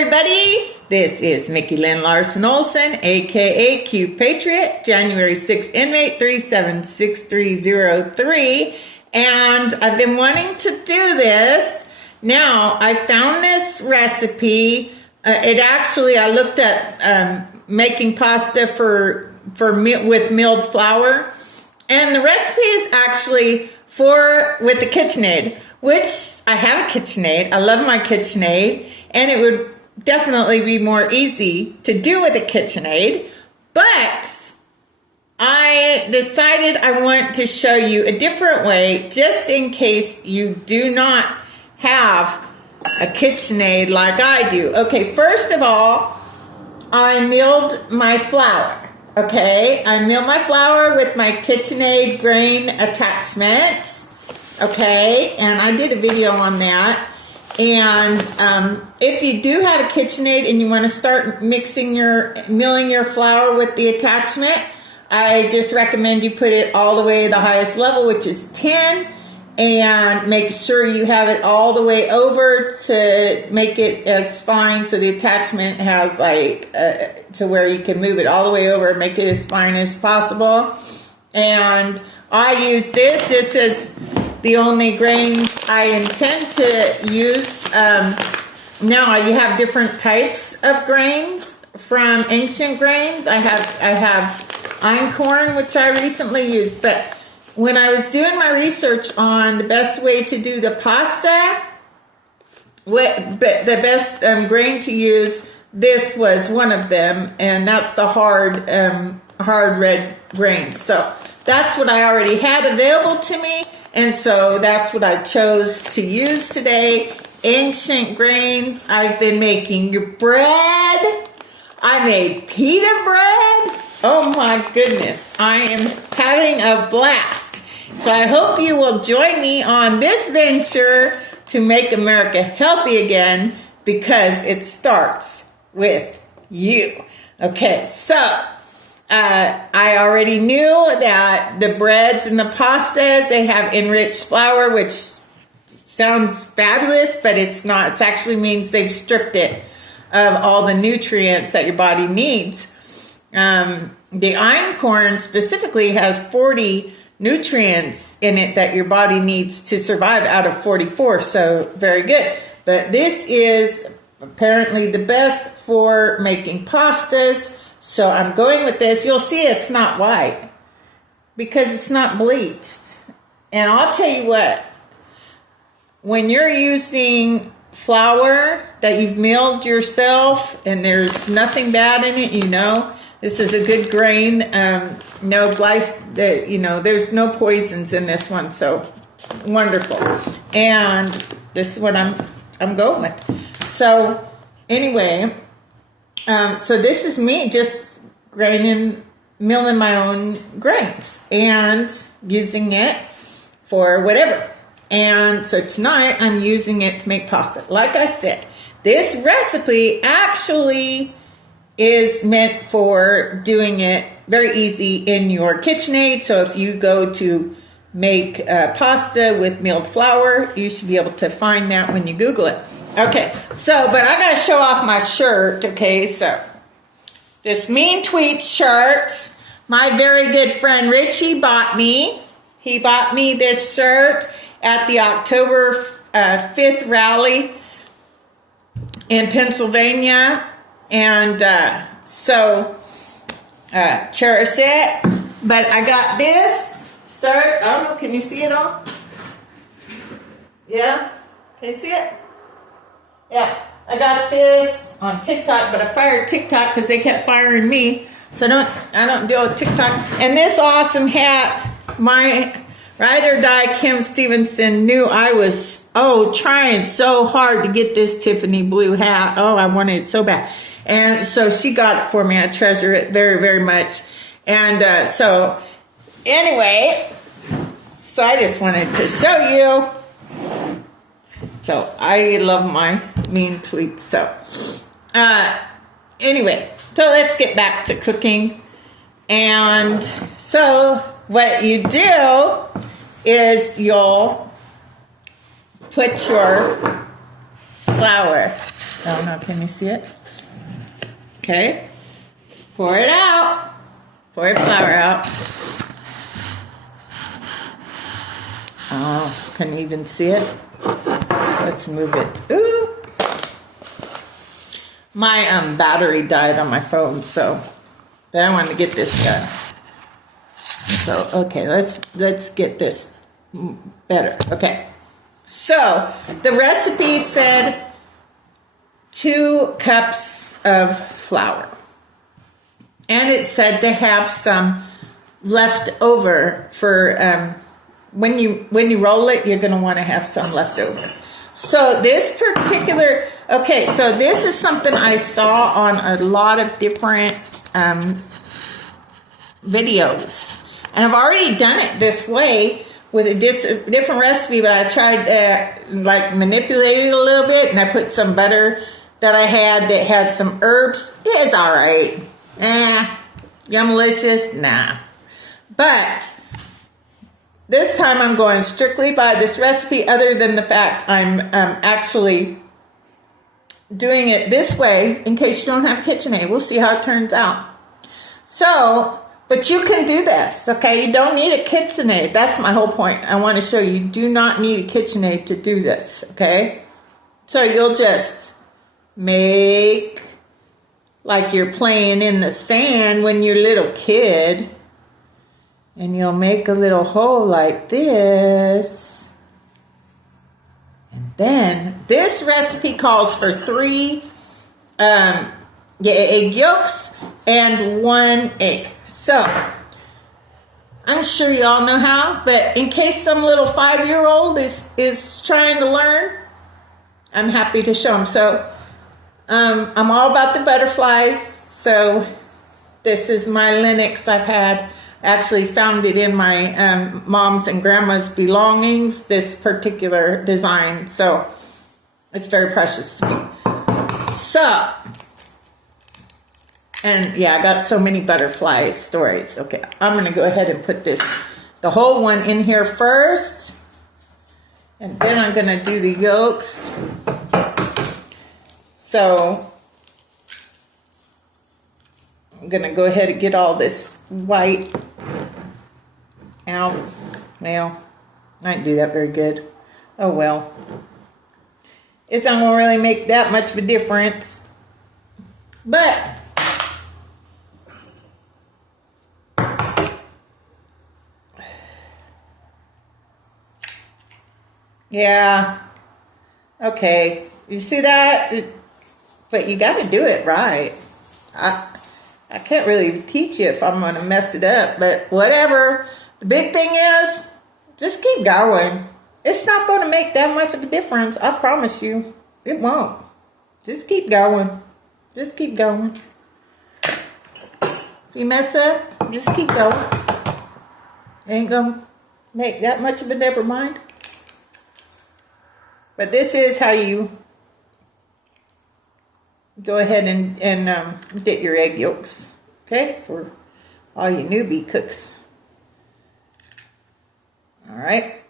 everybody. This is Micki Lynn Larson-Olson, aka QPATRIOT, January 6th inmate 376303. And I've been wanting to do this. Now, I found this recipe. I looked at making pasta with milled flour. And the recipe is actually with the KitchenAid, which I have a KitchenAid. I love my KitchenAid, and it would definitely be more easy to do with a KitchenAid. But I decided I want to show you a different way, just in case you do not have a KitchenAid like I do. Okay, first of all, I milled my flour. Okay, I milled my flour with my KitchenAid grain attachment. Okay, and I did a video on that. And if you do have a KitchenAid and you want to start milling your flour with the attachment, I just recommend you put it all the way to the highest level, which is 10, and make sure you have it all the way over to make it as fine so the attachment has to where you can move it all the way over and make it as fine as possible. And I use this. This is the only grains I intend to use. Now you have different types of grains from ancient grains. I have einkorn, which I recently used, but when I was doing my research on the best way to do the pasta, the best grain to use, this was one of them, and that's the hard red grain. So that's what I already had available to me, and so that's what I chose to use today. Ancient grains. I've been making bread. I made pita bread. Oh my goodness. I am having a blast. So I hope you will join me on this venture to make America healthy again, because it starts with you. Okay, so I already knew that the breads and the pastas, they have enriched flour, which sounds fabulous, but it's not. It actually means they've stripped it of all the nutrients that your body needs. The einkorn specifically has 40 nutrients in it that your body needs to survive out of 44, so very good. But this is apparently the best for making pastas, so I'm going with this. You'll see it's not white because it's not bleached. And I'll tell you what, when you're using flour that you've milled yourself and there's nothing bad in it, this is a good grain. There's no poisons in this one, so wonderful. And this is what I'm going with. So anyway, so this is me just milling my own grains and using it for whatever. And so tonight I'm using it to make pasta. Like I said, this recipe actually is meant for doing it very easy in your KitchenAid. So if you go to make pasta with milled flour, you should be able to find that when you Google it. Okay, but I got to show off my shirt. Okay, so this Mean Tweets shirt, my very good friend Richie bought me. He bought me this shirt at the October 5th rally in Pennsylvania. And cherish it. But I got this shirt. I don't know, can you see it all? Yeah? Can you see it? Yeah. I got this on TikTok, but I fired TikTok because they kept firing me. So I don't deal with TikTok. And this awesome hat, my ride or die Kim Stevenson knew I was trying so hard to get this Tiffany blue hat. Oh, I wanted it so bad. And so she got it for me. I treasure it very, very much. And anyway, so I just wanted to show you. So I love my mean tweets. So anyway, so let's get back to cooking. And so what you do is you'll put your flour Oh no, can you see it? Okay. Pour it out. Pour your flour out. Oh, can you even see it? Let's move it. Ooh. My battery died on my phone, so I wanted to get this done. So okay, let's get this better. Okay. So the recipe said 2 cups of flour. And it said to have some left over for when you roll it, you're going to want to have some left over. So this particular, okay, so this is something I saw on a lot of different videos. And I've already done it this way with a different recipe, but I tried like manipulate it a little bit, and I put some butter that I had that had some herbs. It's all right. Yumlicious? Nah. But this time I'm going strictly by this recipe, other than the fact I'm actually doing it this way in case you don't have KitchenAid. We'll see how it turns out. So, but you can do this, okay? You don't need a KitchenAid. That's my whole point. I want to show you do not need a KitchenAid to do this, okay? So you'll just make like you're playing in the sand when you're a little kid. And you'll make a little hole like this. And then this recipe calls for 3 egg yolks and 1 egg. So I'm sure you all know how, but in case some little 5-year-old is trying to learn, I'm happy to show them. So I'm all about the butterflies. So this is my Linux I've had. Actually found it in my mom's and grandma's belongings, this particular design. So it's very precious to me. So, and yeah, I got so many butterfly stories. Okay, I'm going to go ahead and put the whole one in here first. And then I'm going to do the yolks. So I'm going to go ahead and get all this white out. Well, I didn't do that very good. Oh well. It's not going to really make that much of a difference. But yeah. Okay. You see that? But you got to do it right. I can't really teach you if I'm going to mess it up, but whatever. The big thing is, just keep going. It's not going to make that much of a difference. I promise you. It won't. Just keep going. Just keep going. If you mess up, just keep going. Ain't going to make that much of a never mind. But this is how you go ahead and get your egg yolks, okay, for all you newbie cooks. All right.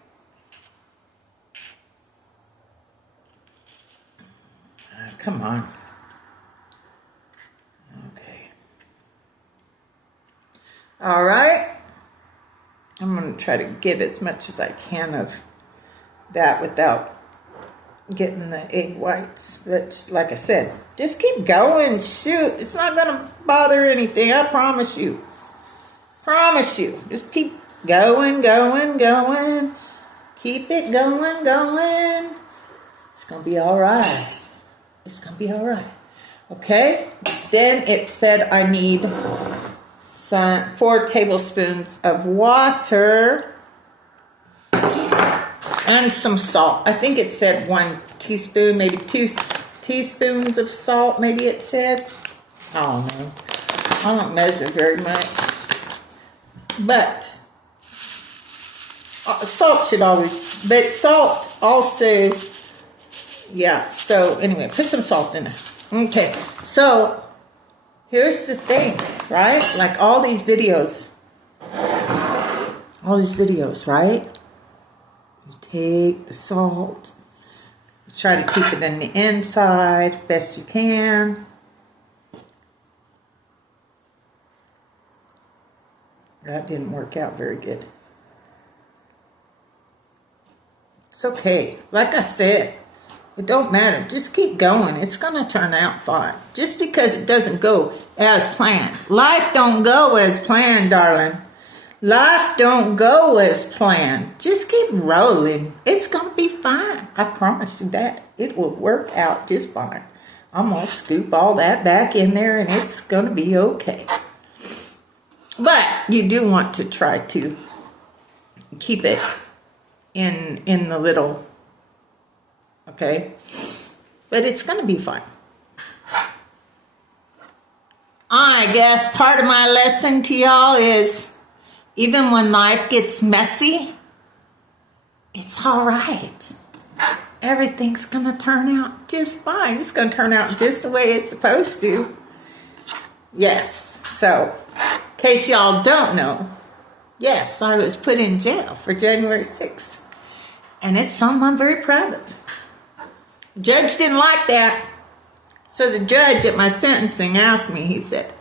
Come on. Okay. All right. I'm going to try to get as much as I can of that without getting the egg whites. But like I said, just keep going. Shoot, it's not gonna bother anything. I promise you. Promise you. Just keep going. Keep it going. It's gonna be all right. It's gonna be all right. Okay. Then it said I need 4 tablespoons of water. And some salt. I think it said 1 teaspoon, maybe 2 teaspoons of salt, maybe it said. I don't know. I don't measure very much. But salt should always, but salt also, yeah. So anyway, put some salt in it. Okay, so here's the thing, right? Like all these videos, right? You take the salt, put Try to keep it in the inside best you can. That didn't work out very good. It's okay. Like I said, it don't matter. Just keep going. It's going to turn out fine. Just because it doesn't go as planned. Life don't go as planned, darling. Life don't go as planned. Just keep rolling. It's going to be fine. I promise you that. It will work out just fine. I'm going to scoop all that back in there and it's going to be okay. But you do want to try to keep it in the little, okay? But it's going to be fine. I guess part of my lesson to y'all is even when life gets messy, it's all right. Everything's going to turn out just fine. It's going to turn out just the way it's supposed to. Yes. So, in case y'all don't know, yes, I was put in jail for January 6th. And it's something I'm very proud of. The judge didn't like that. So the judge at my sentencing asked me, he said,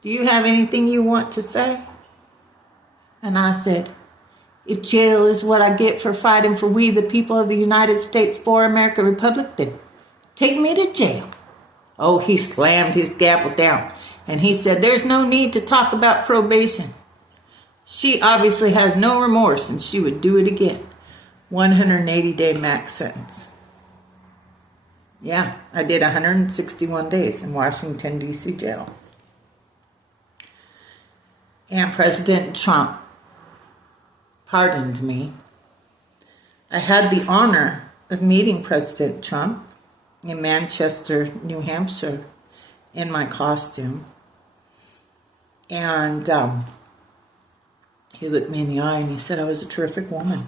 "Do you have anything you want to say?" And I said, "If jail is what I get for fighting for we, the people of the United States, for America Republic, then take me to jail." Oh, he slammed his gavel down. And he said, "There's no need to talk about probation. She obviously has no remorse and she would do it again. 180-day max sentence." Yeah, I did 161 days in Washington, D.C. jail. And President Trump pardoned me. I had the honor of meeting President Trump in Manchester, New Hampshire, in my costume. And he looked me in the eye and he said I was a terrific woman.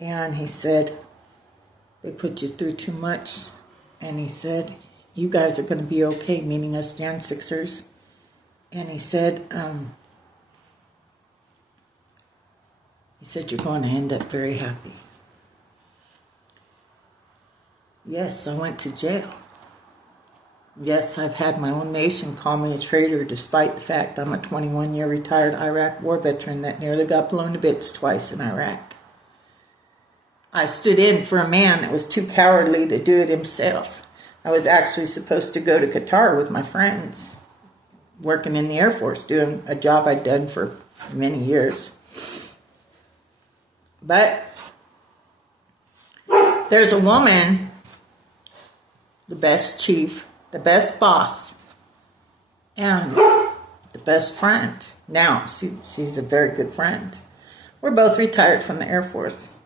And he said, "They put you through too much." And he said, "You guys are going to be okay," meaning us Jan Sixers. And he said, "You're going to end up very happy." Yes, I went to jail. Yes, I've had my own nation call me a traitor despite the fact I'm a 21-year retired Iraq war veteran that nearly got blown to bits twice in Iraq. I stood in for a man that was too cowardly to do it himself. I was actually supposed to go to Qatar with my friends, working in the Air Force, doing a job I'd done for many years. But there's a woman, the best chief, the best boss, and the best friend. Now, she's a very good friend. We're both retired from the Air Force.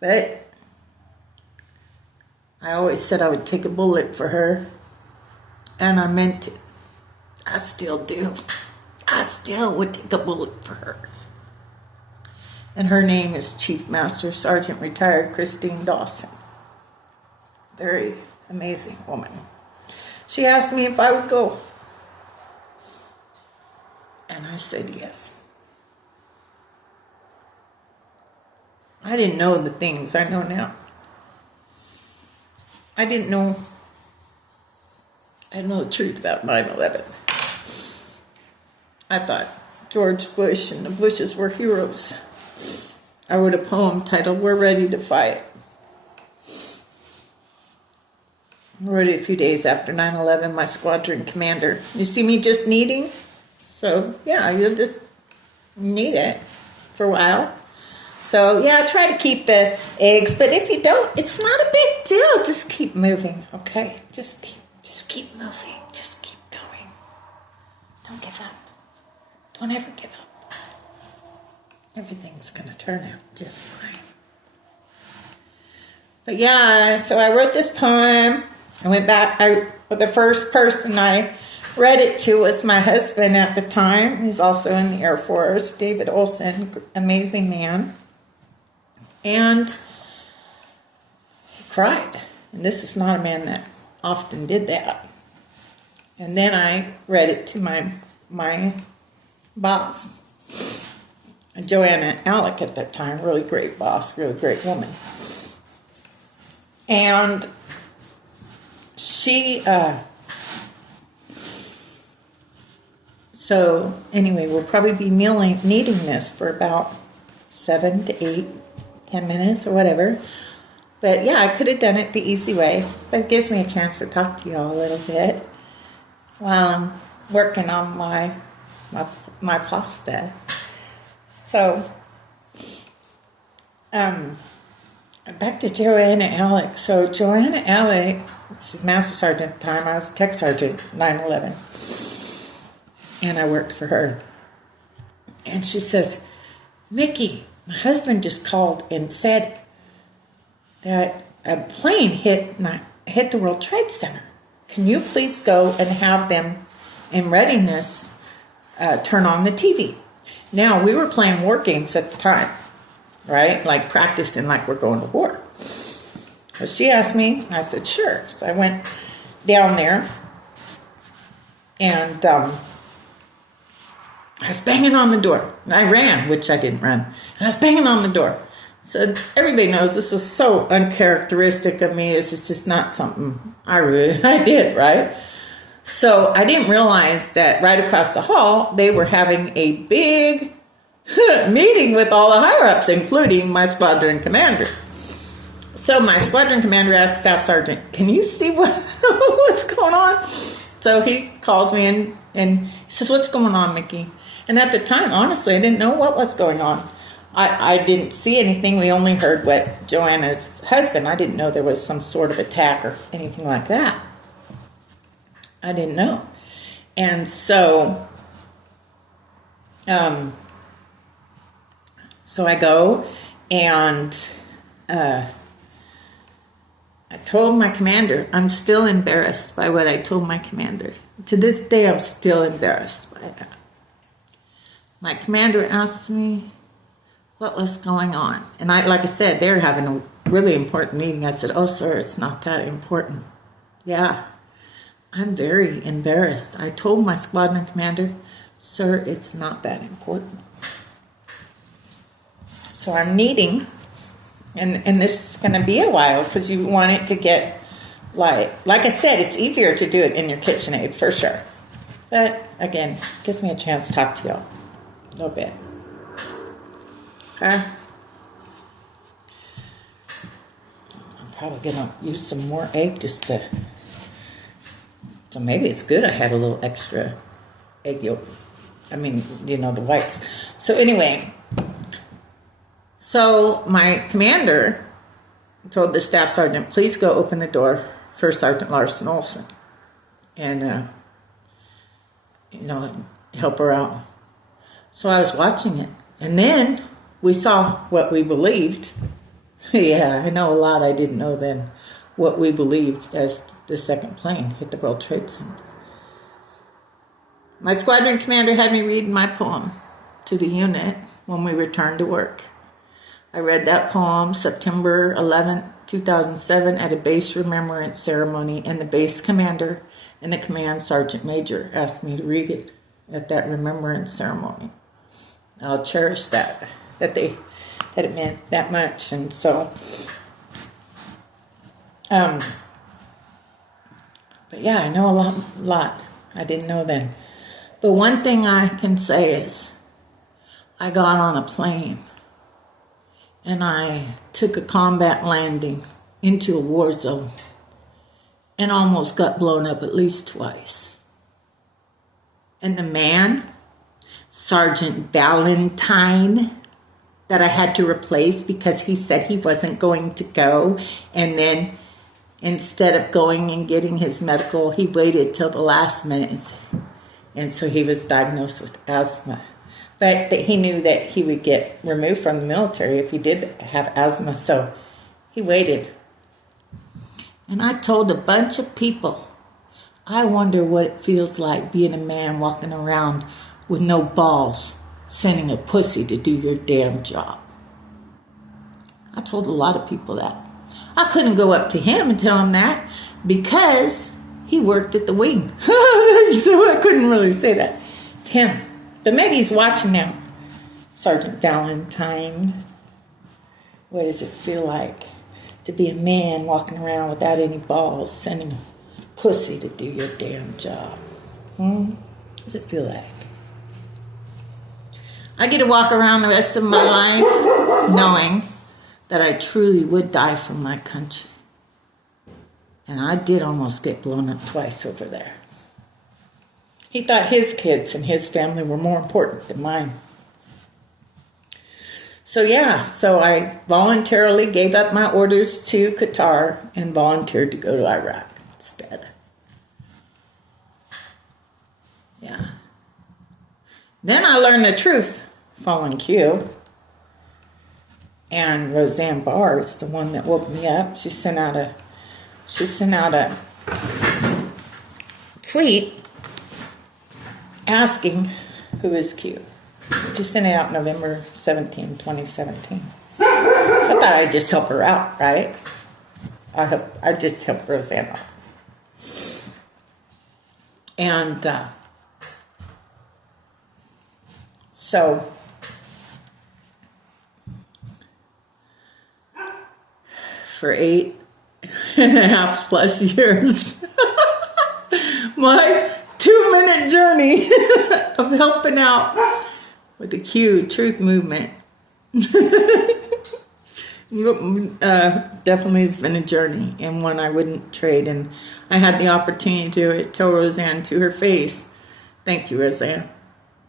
But I always said I would take a bullet for her, and I meant it. I still do. I still would take a bullet for her. And her name is Chief Master Sergeant Retired Christine Dawson. Very amazing woman. She asked me if I would go. And I said yes. I didn't know the things I know now. I didn't know the truth about 9/11. I thought George Bush and the Bushes were heroes. I wrote a poem titled "We're Ready to Fight." I wrote it a few days after 9/11, my squadron commander. You see me just kneading? So, yeah, you'll just knead it for a while. So, yeah, try to keep the eggs, but if you don't, it's not a big deal. Just keep moving, okay? Just keep moving. Just keep going. Don't give up. Don't ever give up. Everything's going to turn out just fine. But, yeah, so I wrote this poem. I went back. The first person I read it to was my husband at the time. He's also in the Air Force, David Olson, amazing man. And he cried. And this is not a man that often did that. And then I read it to my boss, Joanna Alec at that time, really great boss, really great woman. And she, so anyway, we'll probably be needing this for about 7 to 8, 10 minutes or whatever. But yeah, I could have done it the easy way. But it gives me a chance to talk to y'all a little bit while I'm working on my pasta. So, back to Joanna Alec. So Joanna Alec, she's Master Sergeant at the time. I was Tech Sergeant 9/11. And I worked for her. And she says, Micki, my husband just called and said that a plane hit the World Trade Center. Can you please go and have them in readiness turn on the TV? Now, we were playing war games at the time, right? Like practicing like we're going to war. So she asked me, I said, sure. So I went down there and I was banging on the door. I ran, which I didn't run. And I was banging on the door. So everybody knows this was so uncharacteristic of me. This is just not something I did, right? So I didn't realize that right across the hall, they were having a big meeting with all the higher-ups, including my squadron commander. So my squadron commander asked Staff Sergeant, can you see what's going on? So he calls me in and he says, what's going on, Micki? And at the time, honestly, I didn't know what was going on. I didn't see anything. We only heard what Joanna's husband. I didn't know there was some sort of attack or anything like that. I didn't know. And so, so I go and I told my commander, I'm still embarrassed by what I told my commander. To this day, I'm still embarrassed by that. My commander asked me what was going on. And like I said, they were having a really important meeting. I said, oh, sir, it's not that important. Yeah, I'm very embarrassed. I told my squadron commander, sir, it's not that important. So I'm needing, and this is going to be a while because you want it to get like I said, it's easier to do it in your KitchenAid for sure. But again, it gives me a chance to talk to y'all a little bit. Okay. I'm probably going to use some more egg just to, so maybe it's good I had a little extra egg yolk. I mean, the whites. So anyway, so my commander told the staff sergeant, please go open the door for Sergeant Larson-Olson and, help her out. So I was watching it. And then we saw what we believed. Yeah, I know a lot I didn't know then. What we believed as the second plane hit the World Trade Center. My squadron commander had me read my poem to the unit when we returned to work. I read that poem September 11th, 2007 at a base remembrance ceremony, and the base commander and the command sergeant major asked me to read it at that remembrance ceremony. I'll cherish that it meant that much. And so, but yeah, I know a lot I didn't know then. But one thing I can say is I got on a plane and I took a combat landing into a war zone and almost got blown up at least twice. And the man, Sergeant Valentine, that I had to replace because he said he wasn't going to go, and then instead of going and getting his medical, he waited till the last minute, and so he was diagnosed with asthma. But he knew that he would get removed from the military if he did have asthma, so he waited. And I told a bunch of people, I wonder what it feels like being a man walking around with no balls, sending a pussy to do your damn job. I told a lot of people that. I couldn't go up to him and tell him that because he worked at the wing. So I couldn't really say that to him. But maybe he's watching now. Sergeant Valentine, what does it feel like to be a man walking around without any balls, sending a pussy to do your damn job? What does it feel like? I get to walk around the rest of my life knowing that I truly would die for my country. And I did almost get blown up twice over there. He thought his kids and his family were more important than mine. So yeah, so I voluntarily gave up my orders to Qatar and volunteered to go to Iraq instead. Yeah. Then I learned the truth following Q. And Roseanne Barr is the one that woke me up. She sent out a tweet asking who is Q. She sent it out November 17, 2017. So I thought I'd just help her out, right? I'd just help Roseanne out. And so for 8.5+ years, my 2-minute journey of helping out with the Q Truth Movement definitely has been a journey and one I wouldn't trade. And I had the opportunity to tell Roseanne to her face, thank you, Roseanne.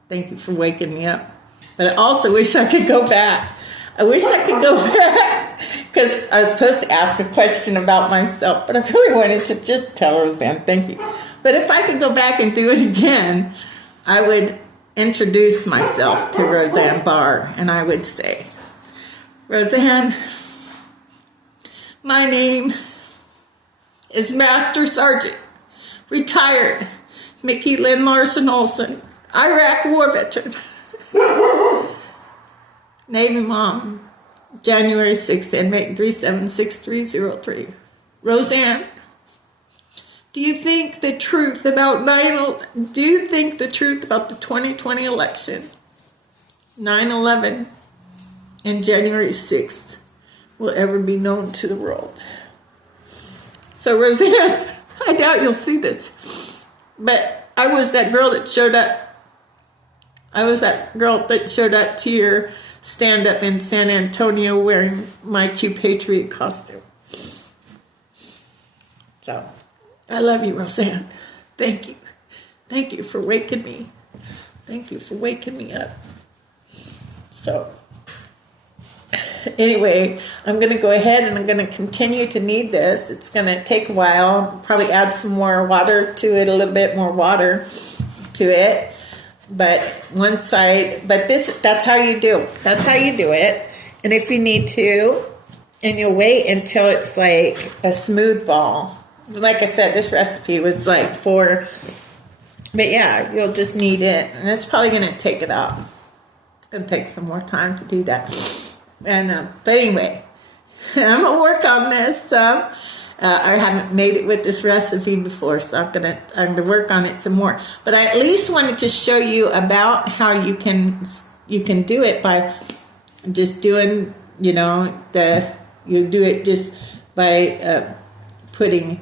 Thank you for waking me up. But I also wish I could go back. I wish I could go back because I was supposed to ask a question about myself, but I really wanted to just tell Roseanne, thank you. But if I could go back and do it again, I would introduce myself to Roseanne Barr, and I would say, Roseanne, my name is Master Sergeant, retired Micki Lynn Larson-Olson, Iraq war veteran, Navy mom, January 6th, inmate 376303. Roseanne, do you think the truth about the 2020 election, 9/11, and January 6th will ever be known to the world? So Roseanne, I doubt you'll see this, but I was that girl that showed up. I was that girl that showed up to your stand-up in San Antonio wearing my QPATRIOT costume. So, I love you, Roseanne. Thank you. Thank you for waking me. Thank you for waking me up. So, anyway, I'm going to go ahead and I'm going to continue to knead this. It's going to take a while. Probably add some more water to it, a little bit more water to it. But that's how you do. That's how you do it. And if you need to, and you'll wait until it's like a smooth ball. Like I said, this recipe was like but yeah, you'll just knead it. And it's probably going to take it out. It's going to take some more time to do that. And but anyway, I'm going to work on this. I haven't made it with this recipe before, so I'm gonna work on it some more. But I at least wanted to show you about how you can do it by just doing, you do it just by putting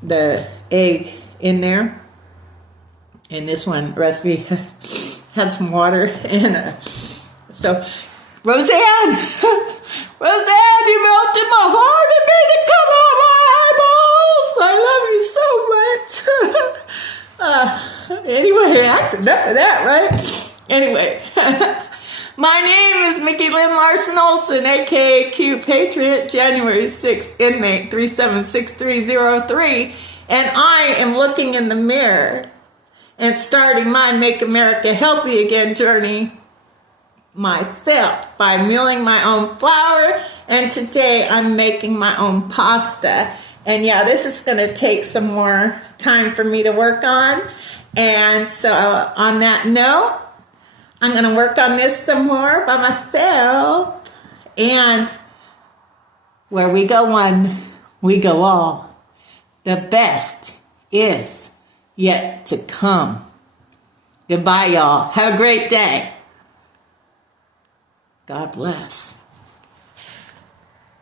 the egg in there. And this one recipe had some water and so Roseanne, you melted my heart and made it come out my eyeballs. I love you so much. Anyway, that's enough of that, right? Anyway, my name is Micki Lynn Larson-Olson, aka QPATRIOT, January 6th, inmate 376303, and I am looking in the mirror and starting my Make America Healthy Again journey myself by milling my own flour, and today I'm making my own pasta. And yeah, this is going to take some more time for me to work on. And so on that note, I'm going to work on this some more by myself. And where we go one, we go all. The best is yet to come. Goodbye, y'all. Have a great day. God bless.